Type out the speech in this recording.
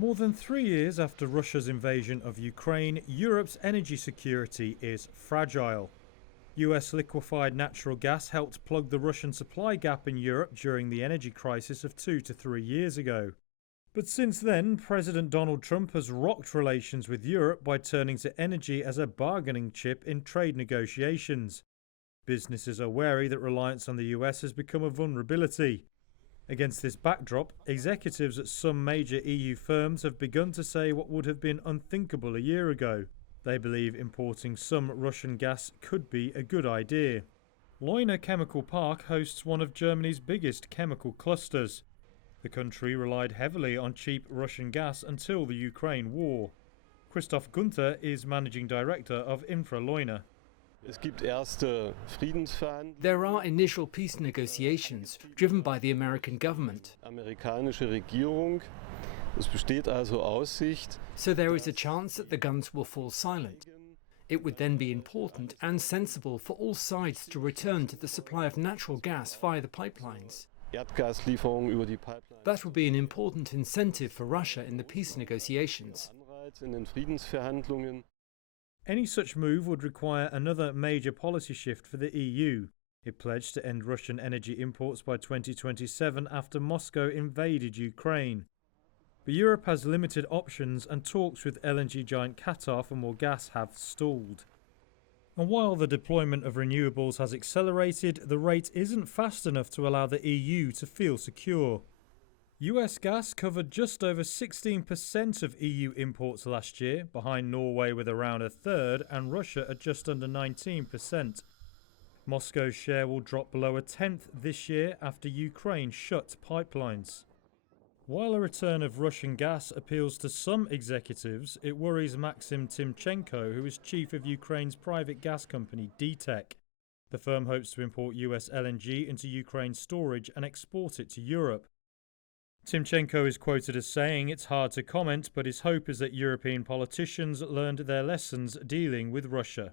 More than 3 years after Russia's invasion of Ukraine, Europe's energy security is fragile. US liquefied natural gas helped plug the Russian supply gap in Europe during the energy crisis of 2 to 3 years ago. But since then, President Donald Trump has rocked relations with Europe by turning to energy as a bargaining chip in trade negotiations. Businesses are wary that reliance on the US has become a vulnerability. Against this backdrop, executives at some major EU firms have begun to say what would have been unthinkable a year ago. They believe importing some Russian gas could be a good idea. Leuna Chemical Park hosts one of Germany's biggest chemical clusters. The country relied heavily on cheap Russian gas until the Ukraine war. Christoph Gunther is managing director of Infra Leuna. There are initial peace negotiations driven by the American government. So there is a chance that the guns will fall silent. It would then be important and sensible for all sides to return to the supply of natural gas via the pipelines. That would be an important incentive for Russia in the peace negotiations. Any such move would require another major policy shift for the EU. It pledged to end Russian energy imports by 2027 after Moscow invaded Ukraine. But Europe has limited options and talks with LNG giant Qatar for more gas have stalled. And while the deployment of renewables has accelerated, the rate isn't fast enough to allow the EU to feel secure. US gas covered just over 16% of EU imports last year, behind Norway with around a third and Russia at just under 19%. Moscow's share will drop below a tenth this year after Ukraine shut pipelines. While a return of Russian gas appeals to some executives, it worries Maxim Timchenko, who is chief of Ukraine's private gas company DTEK. The firm hopes to import US LNG into Ukraine's storage and export it to Europe. Timchenko is quoted as saying it's hard to comment, but his hope is that European politicians learned their lessons dealing with Russia.